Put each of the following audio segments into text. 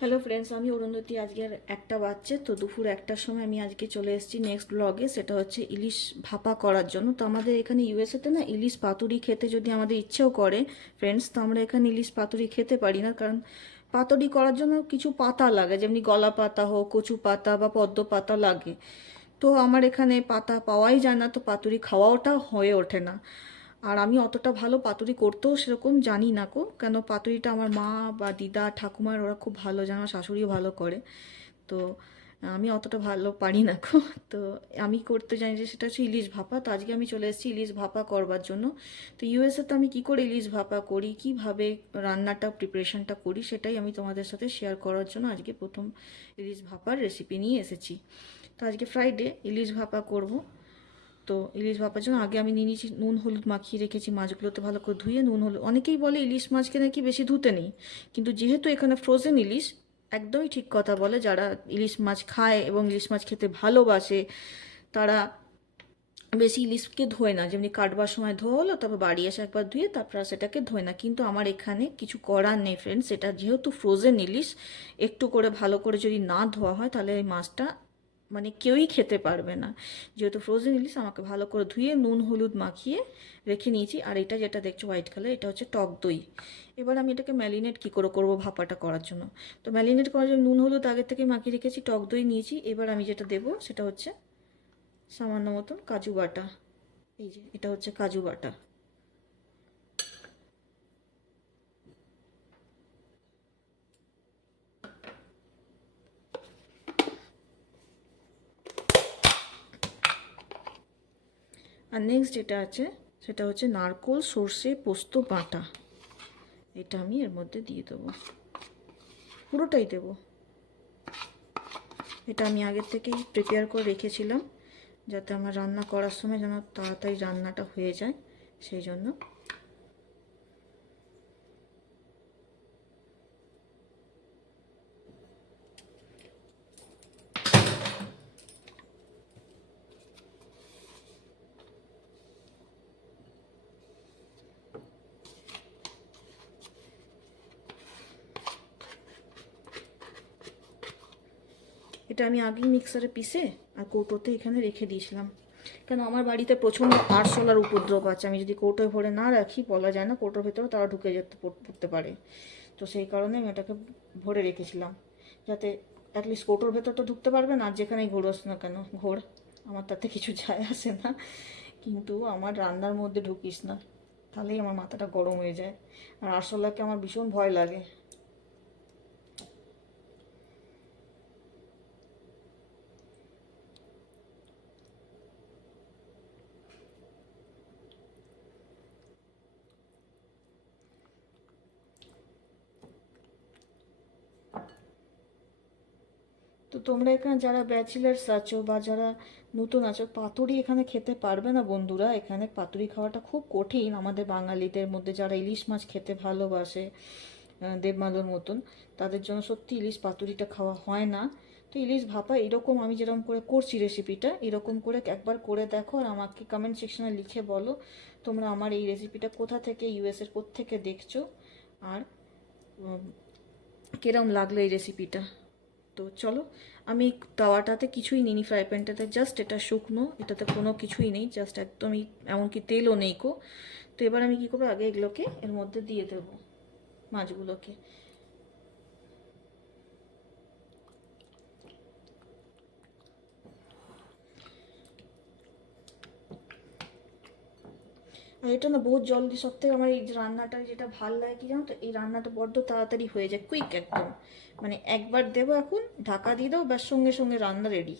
Hello friends, আমি অরুন্ধতী। আজকে আর একটা বাজছে, তো দুপুর একটার সময় আমি আজকে চলে এসেছি নেক্সট ব্লগে। সেটা হচ্ছে ইলিশ ভাপা করার জন্য। তো আমাদের এখানে ইউএসএতে না ইলিশ পাতুরি খেতে যদি আমাদের ইচ্ছেও করে ফ্রেন্ডস, তো আমরা এখানে ইলিশ পাতুরি খেতে পারি না, কারণ পাতুরি করার জন্য কিছু পাতা লাগে, যেমনি গলা পাতা হোক, কচু পাতা বা পদ্ম পাতা লাগে। তো আমার এখানে পাতা পাওয়াই যায় না, তো পাতুরি খাওয়াওটা হয়ে ওঠে না। আর আমি অতটা ভালো পাতুরি করতেও সেরকম জানি না কেন পাতুরিটা আমার মা বা দিদা ঠাকুমার ওরা খুব ভালো জানে, আমার শাশুড়িও ভালো করে। তো আমি অতটা ভালো পারি না তো আমি করতে জানি যে সেটা হচ্ছে ইলিশ ভাপা। তো আজকে আমি চলে এসেছি ইলিশ ভাপা করবার জন্য। তো ইউএসএ তো আমি কী করে ইলিশ ভাপা করি, কীভাবে রান্নাটা প্রিপারেশনটা করি, সেটাই আমি তোমাদের সাথে শেয়ার করার জন্য আজকে প্রথম ইলিশ ভাপার রেসিপি নিয়ে এসেছি। তো আজকে ফ্রাইডে ইলিশ ভাপা করব। তো ইলিশ ভাপার জন্য আগে আমি নিয়ে নিয়েছি, নুন হলুদ মাখিয়ে রেখেছি মাছগুলোতে ভালো করে ধুয়ে। নুন হলুদ, অনেকেই বলে ইলিশ মাছকে নাকি বেশি ধুতে নেই, কিন্তু যেহেতু এখানে ফ্রোজেন ইলিশ, একদমই ঠিক কথা বলে যারা ইলিশ মাছ খায় এবং ইলিশ মাছ খেতে ভালোবাসে, তারা বেশি ইলিশকে ধোয় না। যেমনি কাটবার সময় ধোয়া হলো, তারপর বাড়ি এসে একবার ধুয়ে তারপর সেটাকে ধোয় না। কিন্তু আমার এখানে কিছু করার নেই ফ্রেন্ডস, এটা যেহেতু ফ্রোজেন ইলিশ, একটু করে ভালো করে যদি না ধোয়া হয় তাহলে এই মাছটা মানে কেউই খেতে পারবে না। যেহেতু ফ্রোজেন ইলিশ, আমাকে ভালো করে ধুয়ে নুন হলুদ মাখিয়ে রেখে নিয়েছি। আর এটা যেটা দেখছো হোয়াইট কালার, এটা হচ্ছে টক দই। এবার আমি এটাকে ম্যারিনেট কী করে করবো ভাপাটা করার জন্য। তো ম্যারিনেট করার জন্য নুন হলুদ আগে থেকে মাখিয়ে রেখেছি, টক দই নিয়েছি। এবার আমি যেটা দেবো সেটা হচ্ছে সামান্য মতন কাজু বাটা। এই যে এটা হচ্ছে কাজু বাটা। আর নেক্সট যেটা আছে সেটা হচ্ছে নারকোল সর্ষে পোস্ত বাটা। এটা আমি এর মধ্যে দিয়ে দেবো, পুরোটাই দেবো। এটা আমি আগের থেকেই প্রিপেয়ার করে রেখেছিলাম, যাতে আমার রান্না করার সময় যেন তাড়াতাড়ি রান্নাটা হয়ে যায়, সেই জন্য। এটা আমি আগেই মিক্সারে পিষে আর কৌটোতে এখানে রেখে দিয়েছিলাম, কেন আমার বাড়িতে প্রচণ্ড আরশোলার উপদ্রব আছে। আমি যদি কৌটোয় ভরে না রাখি, বলা যায় না কৌটোর ভেতরে তারা ঢুকে যেতে পড়তে পারে। তো সেই কারণে আমি এটাকে ভরে রেখেছিলাম, যাতে অ্যাটলিস্ট কৌটোর ভেতর তো ঢুকতে পারবে না, আর যেখানেই ঘোরোস না কেন ঘোর, আমার তাতে কিছু যায় আসে না। কিন্তু আমার রান্নার মধ্যে ঢুকিস না, তাহলেই আমার মাথাটা গরম হয়ে যায়। আর আরশোলাকে আমার ভীষণ ভয় লাগে। তো তোমরা এখানে যারা ব্যাচেলার্স আছো বা যারা নতুন আছো, পাতুরি এখানে খেতে পারবে না বন্ধুরা। এখানে পাতুরি খাওয়াটা খুব কঠিন আমাদের বাঙালিদের মধ্যে, যারা ইলিশ মাছ খেতে ভালোবাসে দেবমালুর মতন, তাদের জন্য সত্যি ইলিশ পাতুরিটা খাওয়া হয় না। তো ইলিশ ভাপা এরকম আমি যেরকম করে করছি রেসিপিটা, এরকম করে একবার করে দেখো আর আমাকে কমেন্ট সেকশনে লিখে বলো তোমরা আমার এই রেসিপিটা কোথা থেকে, ইউএসের কোত্থেকে দেখছো, আর কিরম লাগলো এই রেসিপিটা। তো চলো, আমি তাওয়াটাতে কিছুই নিইনি, ফ্রাই প্যানটাতে জাস্ট এটা শুকনো, এটাতে কোনো কিছুই নেই, জাস্ট একদমই, এমনকি তেলও নেই তো এবার আমি কী করবো, আগে এগুলোকে এর মধ্যে দিয়ে দেবো, মাছগুলোকে। আর এটা না বহুত জলদি, সব থেকে আমার এই রান্নাটা যেটা ভাল লাগে কি জানো তো, এই রান্নাটা বড্ড তাড়াতাড়ি হয়ে যায়, কুইক একদম। মানে একবার দেবো, এখন ঢাকা দিয়ে দাও, ব্যাস সঙ্গে সঙ্গে রান্না রেডি।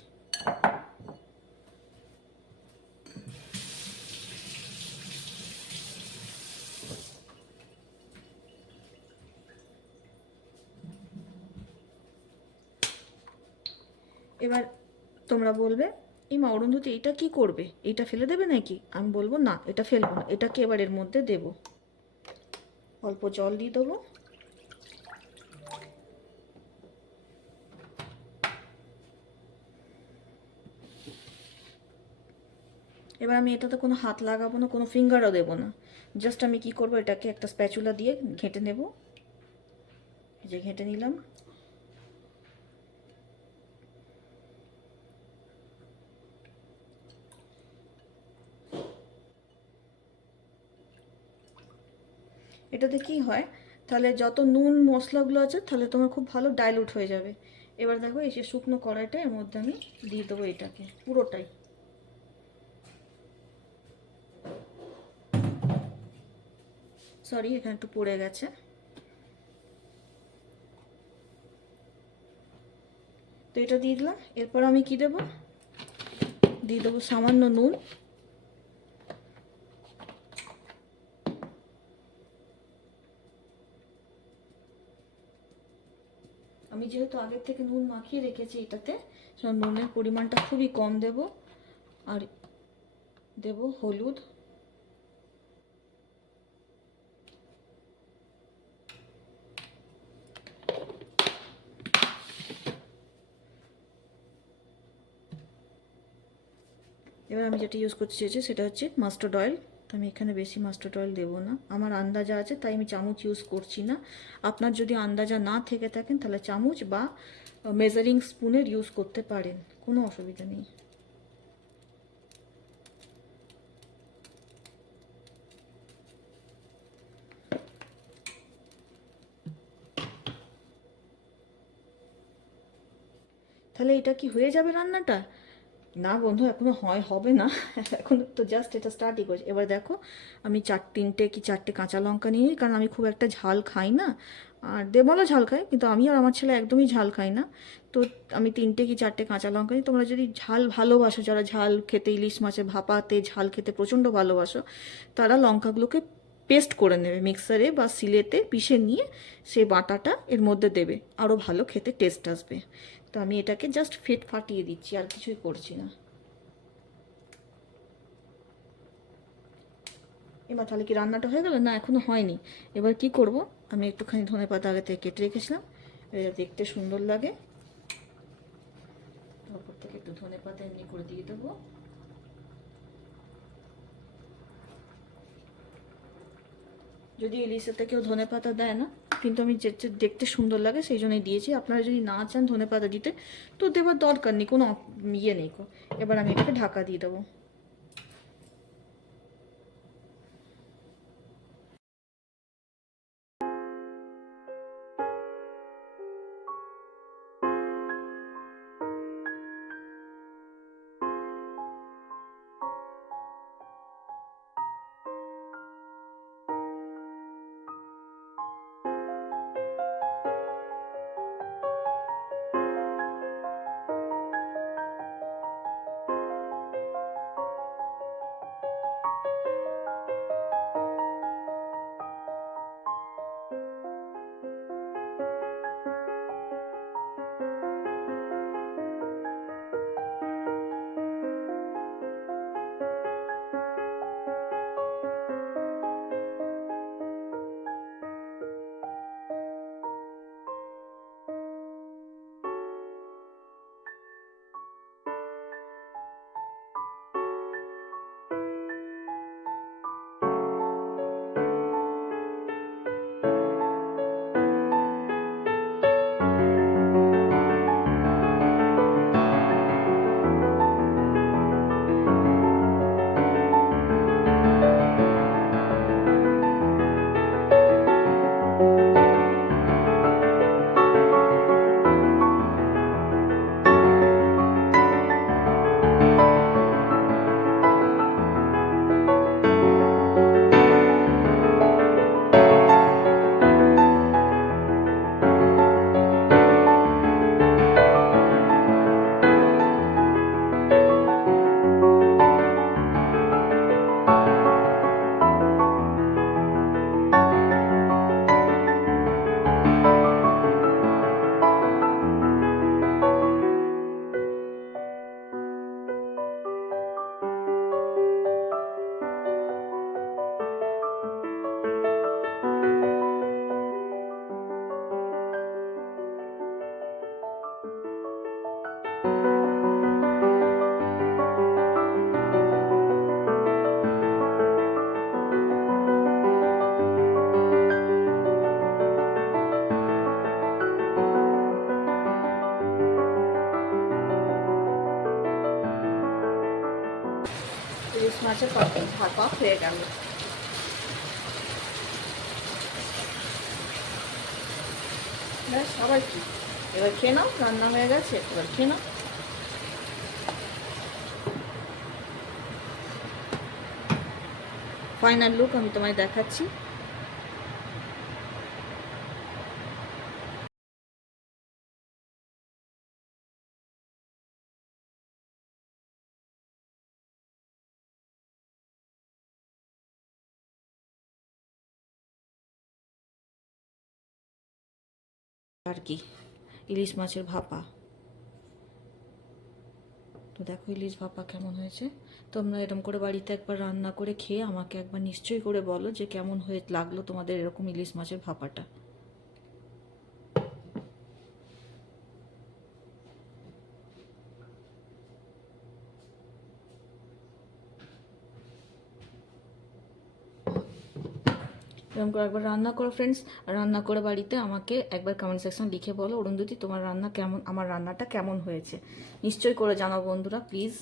এবার তোমরা বলবে, এই মা অরুন্ধতী এটা কি করবে, এইটা ফেলে দেবে নাকি? আমি বলবো না, এটা ফেলবো না, এটাকে এবার এর মধ্যে দেবো। অল্প জল দিয়ে দেবো। এবার আমি এটাতে কোনো হাত লাগাবো না, কোনো ফিঙ্গারও দেবো না। জাস্ট আমি কি করব, এটাকে একটা স্প্যাচুলা দিয়ে ঘেঁটে নেব। এই যে ঘেঁটে নিলাম। এটাতে কি হয়, তাহলে যত নুন মশলাগুলো আছে তাহলে তোমার খুব ভালো ডাইলুট হয়ে যাবে। এবার দেখো এই যে শুকনো কড়াইটা, এর মধ্যে আমি দিয়ে দেবো এটাকে পুরোটাই। সরি, এখানে একটু পড়ে গেছে। তো এটা দিয়ে দিলাম। এরপর আমি কি দেবো, দিয়ে দেবো সামান্য নুন। আমি যেহেতু আগের থেকে নুন মাখিয়ে রেখেছি এটাতে, নুনের পরিমাণটা খুবই কম দেব। আর দেব হলুদ, এবার আমি যেটা ইউজ করতে চেয়েছি সেটা হচ্ছে মাস্টার্ড অয়েল। তো আমি এখানে বেশি মাস্টার্ড অয়েল দেবো না, আমার আন্দাজা আছে তাই আমি চামচ ইউজ করছি না। আপনার যদি আন্দাজা না থেকে থাকেন তাহলে চামচ বা মেজারিং স্পুনের ইউজ করতে পারেন, কোনো অসুবিধা নেই। তাহলে এটা কি হয়ে যাবে রান্নাটা? না বন্ধু, এখনো হবে না, এখন তো জাস্ট এটা স্টার্টই করছি। এবার দেখো আমি তিনটে কি চারটে কাঁচা লঙ্কা নিয়ে নিই, কারণ আমি খুব একটা ঝাল খাই না। আর দেবলও ঝাল খায়, কিন্তু আমি আর আমার ছেলে একদমই ঝাল খাই না। তো আমি তিনটে কি চারটে কাঁচা লঙ্কা নিই। তোমরা যদি ঝাল ভালোবাসো, যারা ঝাল খেতে, ইলিশ মাছে ভাপাতে ঝাল খেতে প্রচণ্ড ভালোবাসো, তারা লঙ্কাগুলোকে পেস্ট করে নেবে মিক্সারে বা সিলেতে পিষে নিয়ে সেই বাটাটা এর মধ্যে দেবে, আরও ভালো খেতে টেস্ট আসবে। তো আমি এটাকে জাস্ট ফাটিয়ে দিচ্ছি, আর কিছুই করছি না। এবার তাহলে কি রান্নাটা হয়ে গেল? না, এখনো হয়নি। এবার কি করব, আমি একটুখানি ধনেপাতা আগে থেকে কেটে রেখেছিলাম, এটা দেখতে সুন্দর লাগে, ওপর থেকে একটু ধনেপাতা এমনি করে দিয়ে দেবো। যদি ইলিশেতে কেউ ধনেপাতা দেয় না, কিন্তু আমি যেটা দেখতে সুন্দর লাগে সেই জন্যই দিয়েছি। আপনারা যদি না চান ধনেপাতা দিতে তো দেওয়ার দরকার নেই, কোনো ইয়ে নেই। এবার আমি এটাকে ঢাকা দিয়ে দেবো। ইলিশ মাছের তরকারি ভাপা হয়ে গেল। ব্যাস আবার কি, এবার খেয়ে নাও, রান্না হয়ে গেছে, এবার খেয়ে নাও। ফাইনাল লুক আমি তোমায় দেখাচ্ছি। আর কি, ইলিশ মাছের ভাপা। তো দেখো ইলিশ ভাপা কেমন হয়েছে। তোমরা এরকম করে বাড়িতে একবার রান্না করে খেয়ে আমাকে একবার নিশ্চয়ই করে বলো যে কেমন হয়ে লাগলো তোমাদের এরকম ইলিশ মাছের ভাপাটা। এরকম করে একবার রান্না করো ফ্রেন্ডস, রান্না করে বাড়িতে আমাকে একবার কমেন্ট সেকশন লিখে বলো অরুন্ধতী তোমার রান্না কেমন, আমার রান্নাটা কেমন হয়েছে। নিশ্চয়ই করে জানাও বন্ধুরা প্লিজ।